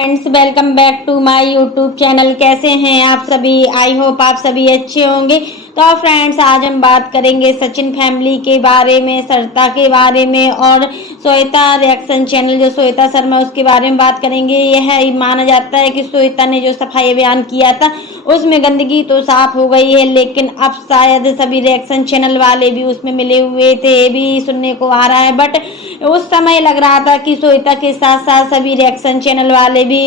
Friends, welcome back to my YouTube channel. कैसे हैं आप सभी? आई होप आप सभी अच्छे होंगे। तो फ्रेंड्स, आज हम बात करेंगे सचिन फैमिली के बारे में, सरिता के बारे में और श्वेता रिएक्शन चैनल जो श्वेता शर्मा उसके बारे में बात करेंगे। यह माना जाता है कि श्वेता ने जो सफाई अभियान किया था उसमें गंदगी तो साफ हो गई है, लेकिन अब शायद सभी रिएक्शन चैनल वाले भी उसमें मिले हुए थे, ये भी सुनने को आ रहा है। बट उस समय लग रहा था कि श्वेता के साथ साथ सभी रिएक्शन चैनल वाले भी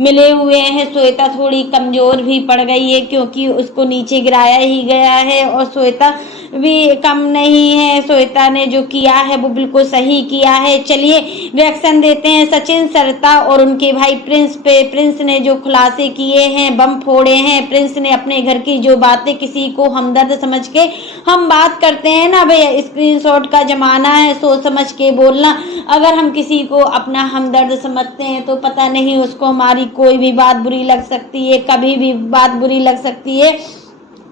मिले हुए हैं। श्वेता थोड़ी कमजोर भी पड़ गई है क्योंकि उसको नीचे गिराया ही गया है और श्वेता भी कम नहीं है। श्वेता ने जो किया है वो बिल्कुल सही किया है। चलिए रिएक्शन देते हैं सचिन, सरिता और उनके भाई प्रिंस पे। प्रिंस ने जो खुलासे किए हैं, बम फोड़े हैं। प्रिंस ने अपने घर की जो बातें, किसी को हमदर्द समझ के हम बात करते हैं ना भैया, स्क्रीनशॉट का जमाना है, सोच समझ के बोलना। अगर हम किसी को अपना हमदर्द समझते हैं तो पता नहीं उसको हमारी कोई भी बात बुरी लग सकती है, कभी भी बात बुरी लग सकती है।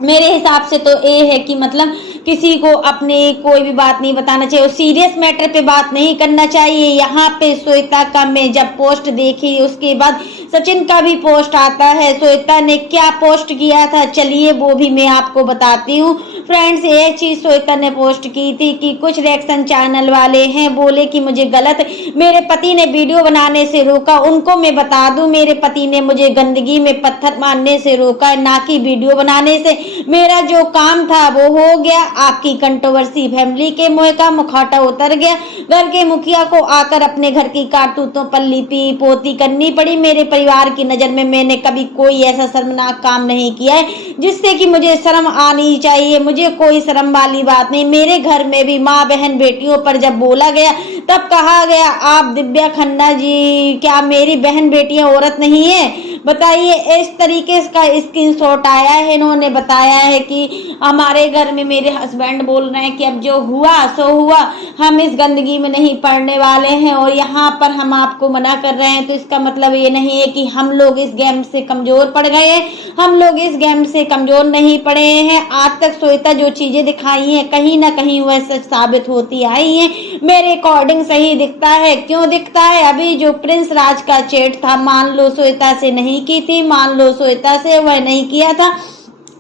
मेरे हिसाब से तो ये है कि मतलब किसी को अपने कोई भी बात नहीं बताना चाहिए और सीरियस मैटर पे बात नहीं करना चाहिए। यहाँ पे श्वेता का मैं जब पोस्ट देखी उसके बाद सचिन का भी पोस्ट आता है। श्वेता ने क्या पोस्ट किया था, चलिए वो भी मैं आपको बताती हूँ। फ्रेंड्स, एक चीज श्वेता ने पोस्ट की थी कि कुछ रिएक्शन चैनल वाले हैं बोले कि मुझे गलत मेरे पति ने वीडियो बनाने से रोका। उनको मैं बता दूं, मेरे पति ने मुझे गंदगी में पत्थर मारने से रोका है, ना कि वीडियो बनाने से। मेरा जो काम था वो हो गया। आपकी कंट्रोवर्सी फैमिली के मुंह का मुखौटा उतर गया। घर के मुखिया को आकर अपने घर की कारतूतों पर लिपि पोती करनी पड़ी। मेरे परिवार की नजर में मैंने कभी कोई ऐसा शर्मनाक काम नहीं किया है जिससे कि मुझे शर्म आनी चाहिए। मुझे कोई शर्म वाली बात नहीं। मेरे घर में भी माँ बहन बेटियों पर जब बोला गया तब कहा गया, आप दिव्या खन्ना जी, क्या मेरी बहन बेटियां औरत नहीं है? बताइए। इस तरीके का स्क्रीनशॉट आया है। इन्होंने बताया है कि हमारे घर में मेरे हस्बैंड बोल रहे हैं कि अब जो हुआ सो हुआ, हम इस गंदगी में नहीं पड़ने वाले हैं और यहाँ पर हम आपको मना कर रहे हैं। तो इसका मतलब ये नहीं है कि हम लोग इस गेम से कमजोर पड़ गए हैं। हम लोग इस गेम से कमजोर नहीं पड़े हैं। आज तक श्वेता जो चीजें दिखाई हैं कहीं ना कहीं वह सच साबित होती आई है। मेरे अकॉर्डिंग सही दिखता है। क्यों दिखता है? अभी जो प्रिंस राज का चैट था, मान लो श्वेता से नहीं की थी, मान लो श्वेता से वह नहीं किया था,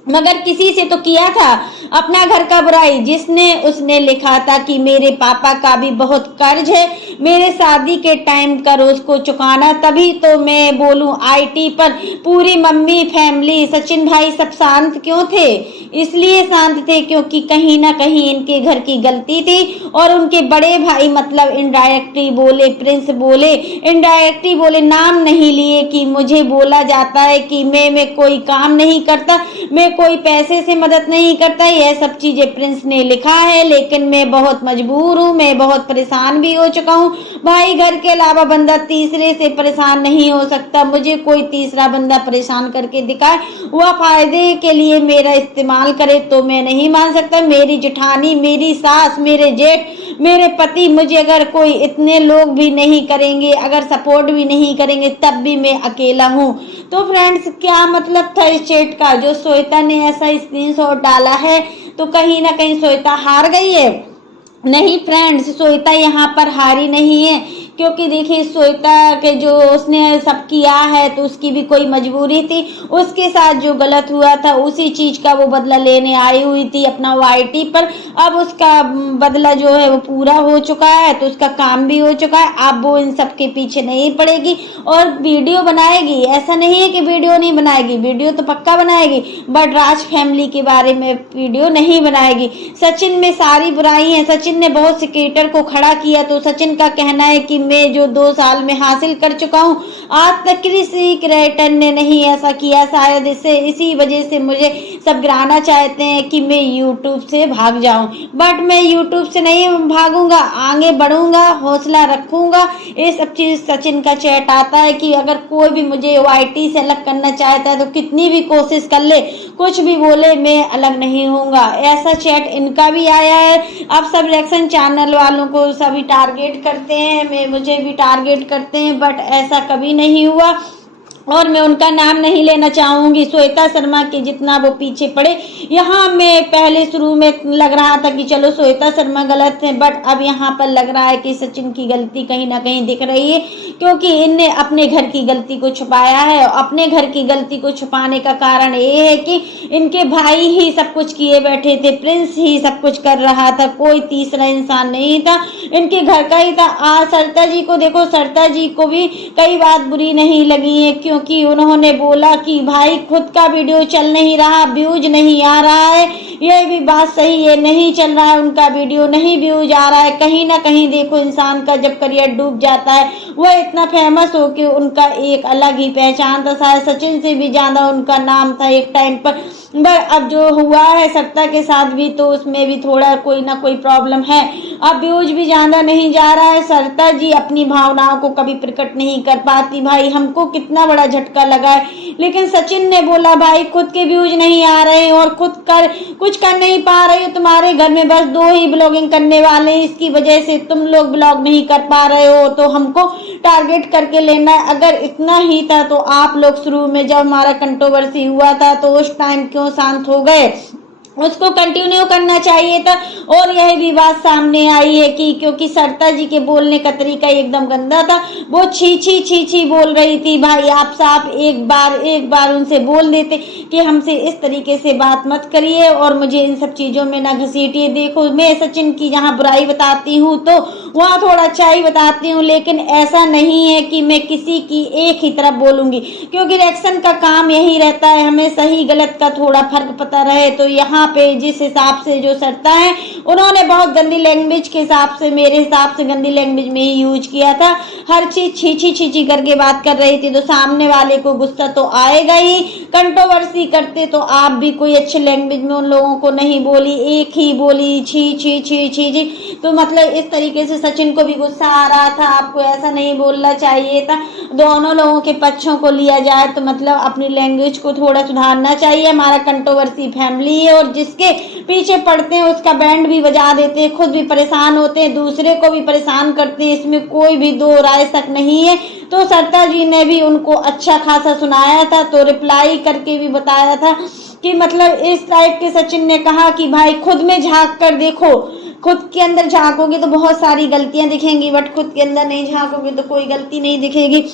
मगर किसी से तो किया था। अपना घर का बुराई जिसने उसने लिखा था कि मेरे पापा का भी बहुत कर्ज है, मेरे शादी के टाइम का रोज को चुकाना, तभी तो मैं बोलूं आईटी पर पूरी मम्मी फैमिली सचिन भाई सब शांत क्यों थे? इसलिए शांत थे क्योंकि कहीं ना कहीं इनके घर की गलती थी और उनके बड़े भाई मतलब इनडायरेक्टली बोले, प्रिंस बोले, इनडायरेक्टली बोले, नाम नहीं लिए कि मुझे बोला जाता है कि मैं कोई काम नहीं करता, मैं कोई पैसे से मदद नहीं करता। यह सब चीजें प्रिंस ने लिखा है, लेकिन मैं बहुत मजबूर हूँ, मैं बहुत परेशान भी हो चुका हूँ। भाई, घर के अलावा बंदा तीसरे से परेशान नहीं हो सकता। मुझे कोई तीसरा बंदा परेशान करके दिखाए, वह फायदे के लिए मेरा इस्तेमाल करे तो मैं नहीं मान सकता। मेरी जेठानी, मेरी सास, मेरे जेठ, मेरे पति, मुझे अगर कोई इतने लोग भी नहीं करेंगे, अगर सपोर्ट भी नहीं करेंगे, तब भी मैं अकेला हूँ। तो फ्रेंड्स, क्या मतलब था इस चैट का? जो श्वेता ने ऐसा स्क्रीनशॉट डाला है तो कहीं ना कहीं श्वेता हार गई है? नहीं फ्रेंड्स, श्वेता यहाँ पर हारी नहीं है, क्योंकि देखिए श्वेता के जो उसने सब किया है तो उसकी भी कोई मजबूरी थी। उसके साथ जो गलत हुआ था उसी चीज का वो बदला लेने आई हुई थी अपना वाईटी पर। अब उसका बदला जो है वो पूरा हो चुका है, तो उसका काम भी हो चुका है। अब वो इन सब के पीछे नहीं पड़ेगी और वीडियो बनाएगी। ऐसा नहीं है कि वीडियो नहीं बनाएगी, वीडियो तो पक्का बनाएगी, बट राज फैमिली के बारे में वीडियो नहीं बनाएगी। सचिन में सारी बुराई है। सचिन ने बहुत से क्रिएटर को खड़ा किया, तो सचिन का कहना है कि मैं जो 2 साल में हासिल कर चुका हूँ, आज तक किसी क्रिएटर ने नहीं ऐसा किया। शायद इसी वजह से मुझे सब गिराना चाहते हैं कि मैं यूट्यूब से भाग जाऊं, बट मैं यूट्यूब से नहीं भागूंगा, आगे बढ़ूंगा, हौसला रखूंगा। ये सब चीज सचिन का चैट आता है कि अगर कोई भी मुझे वाईटी से अलग करना चाहता है तो कितनी भी कोशिश कर ले, कुछ भी बोले, मैं अलग नहीं होऊंगा। ऐसा चैट इनका भी आया है। अब सब रिएक्शन चैनल वालों को सभी टारगेट करते हैं, मुझे भी टारगेट करते हैं, बट ऐसा कभी नहीं हुआ। और मैं उनका नाम नहीं लेना चाहूंगी, श्वेता शर्मा के जितना वो पीछे पड़े। यहाँ मैं पहले शुरू में लग रहा था कि चलो श्वेता शर्मा गलत है, बट अब यहाँ पर लग रहा है कि सचिन की गलती कहीं ना कहीं दिख रही है, क्योंकि इनने अपने घर की गलती को छुपाया है। अपने घर की गलती को छुपाने का कारण ये है कि इनके भाई ही सब कुछ किए बैठे थे, प्रिंस ही सब कुछ कर रहा था, कोई तीसरा इंसान नहीं था, इनके घर का ही था। सरिता जी को देखो, सरिता जी को भी कई बात बुरी नहीं लगी है, क्योंकि उन्होंने बोला कि भाई खुद का वीडियो चल नहीं रहा, व्यूज नहीं आ रहा है, ये भी बात सही है, नहीं चल रहा है उनका वीडियो, नहीं व्यूज आ रहा है। कहीं ना कहीं देखो, इंसान का जब करियर डूब जाता है, वह इतना फेमस हो कि उनका एक अलग ही पहचान था, शायद सचिन से भी ज्यादा उनका नाम था एक टाइम पर। अब जो हुआ है सरिता के साथ भी, तो उसमें भी थोड़ा कोई ना कोई प्रॉब्लम है, अब व्यूज भी ज्यादा नहीं जा रहा है। सरिता जी अपनी भावनाओं को कभी प्रकट नहीं कर पाती, भाई हमको कितना बड़ा झटका लगा है। लेकिन सचिन ने बोला भाई खुद के व्यूज नहीं आ रहे और खुद कुछ कर नहीं पा रहे हो, तुम्हारे घर में बस 2 ही ब्लॉगिंग करने वाले हैं, इसकी वजह से तुम लोग ब्लॉग नहीं कर पा रहे हो, तो हमको टारगेट करके लेना है। अगर इतना ही था तो आप लोग शुरू में जब हमारा कंट्रोवर्सी हुआ था तो उस टाइम क्यों शांत हो गए, उसको कंटिन्यू करना चाहिए था। और यह भी बात सामने आई है कि क्योंकि सरिता जी के बोलने का तरीका एकदम गंदा था, वो छी छी छी छी बोल रही थी। भाई आप साहब एक बार उनसे बोल देते कि हमसे इस तरीके से बात मत करिए और मुझे इन सब चीज़ों में ना घसीटिए। देखो मैं सचिन की जहाँ बुराई बताती हूँ तो वहाँ थोड़ा अच्छाई बताती हूँ, लेकिन ऐसा नहीं है कि मैं किसी की एक ही तरफ बोलूँगी, क्योंकि रिएक्शन का काम यही रहता है, हमें सही गलत का थोड़ा फर्क पता रहे। तो यहाँ पे जिस हिसाब से जो सरिता है, उन्होंने बहुत गंदी लैंग्वेज के हिसाब से, मेरे हिसाब से गंदी लैंग्वेज में ही यूज किया था, हर चीज छी छी छी करके बात कर रही थी, तो सामने वाले को गुस्सा तो आएगा ही। कंट्रोवर्सी करते तो आप भी कोई अच्छे लैंग्वेज में उन लोगों को नहीं बोली, एक ही बोली छी छी छी छी छी, तो मतलब इस तरीके से सचिन को भी गुस्सा आ रहा था। आपको ऐसा नहीं बोलना चाहिए था, दोनों लोगों के पक्षों को लिया जाए तो मतलब अपनी लैंग्वेज को थोड़ा सुधारना चाहिए। हमारा कंट्रोवर्सी फैमिली है और जिसके पीछे पड़ते हैं उसका बैंड भी बजा देते हैं, खुद भी परेशान होते हैं, दूसरे को भी परेशान करते हैं, इसमें कोई भी दो राय तक नहीं है। तो सरिता जी ने भी उनको अच्छा खासा सुनाया था, तो रिप्लाई करके भी बताया था कि मतलब इस टाइप के। सचिन ने कहा कि भाई खुद में झांक कर देखो, खुद के अंदर झांकोगे तो बहुत सारी गलतियां दिखेंगी, बट खुद के अंदर नहीं झांकोगे तो कोई गलती नहीं दिखेगी।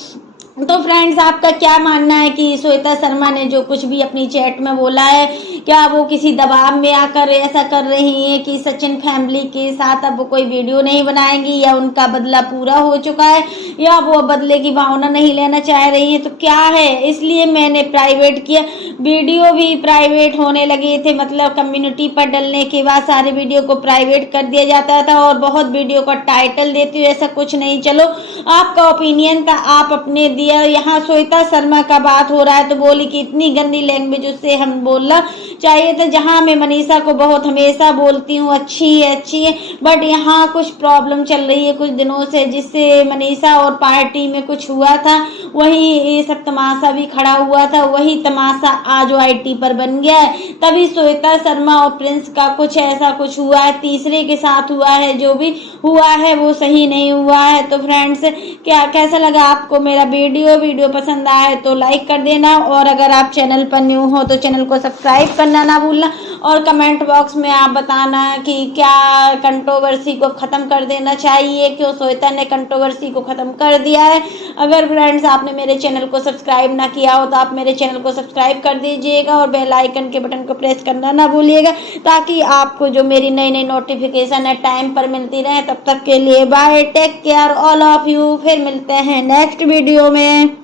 तो फ्रेंड्स आपका क्या मानना है कि श्वेता शर्मा ने जो कुछ भी अपनी चैट में बोला है, क्या वो किसी दबाव में आकर ऐसा कर रही है कि सचिन फैमिली के साथ अब वो कोई वीडियो नहीं बनाएंगी, या उनका बदला पूरा हो चुका है, या वो बदले की भावना नहीं लेना चाह रही है, तो क्या है? इसलिए मैंने प्राइवेट किया, वीडियो भी प्राइवेट होने लगे थे, मतलब कम्युनिटी पर डलने के बाद सारे वीडियो को प्राइवेट कर दिया जाता था और बहुत वीडियो का टाइटल देती हूँ, ऐसा कुछ नहीं। चलो आपका ओपिनियन था, आप अपने दिया। यहाँ श्वेता शर्मा का बात हो रहा है तो बोली कि इतनी गंदी लैंग्वेज उससे हम बोलना चाहिए था। जहाँ मैं मनीषा को बहुत हमेशा बोलती हूँ अच्छी है, बट यहाँ कुछ प्रॉब्लम चल रही है कुछ दिनों से, जिससे मनीषा और पार्टी में कुछ हुआ था, वही ये सब तमाशा भी खड़ा हुआ था, वही तमाशा आज OIT पर बन गया है। तभी श्वेता शर्मा और प्रिंस का कुछ ऐसा कुछ हुआ है, तीसरे के साथ हुआ है, जो भी हुआ है वो सही नहीं हुआ है। तो फ्रेंड्स क्या कैसा लगा आपको मेरा वीडियो पसंद आए तो लाइक कर देना, और अगर आप चैनल पर न्यू हो तो चैनल को सब्सक्राइब करना ना भूलना, और कमेंट बॉक्स में आप बताना कि क्या कंट्रोवर्सी को ख़त्म कर देना चाहिए, क्यों श्वेता ने कंट्रोवर्सी को ख़त्म कर दिया है। अगर फ्रेंड्स आपने मेरे चैनल को सब्सक्राइब ना किया हो तो आप मेरे चैनल को सब्सक्राइब कर दीजिएगा और बेल आइकन के बटन को प्रेस करना ना भूलिएगा, ताकि आपको जो मेरी नई नई नोटिफिकेशन है टाइम पर मिलती रहे। तब तक के लिए bye, take care all of you, फिर मिलते हैं नेक्स्ट वीडियो में।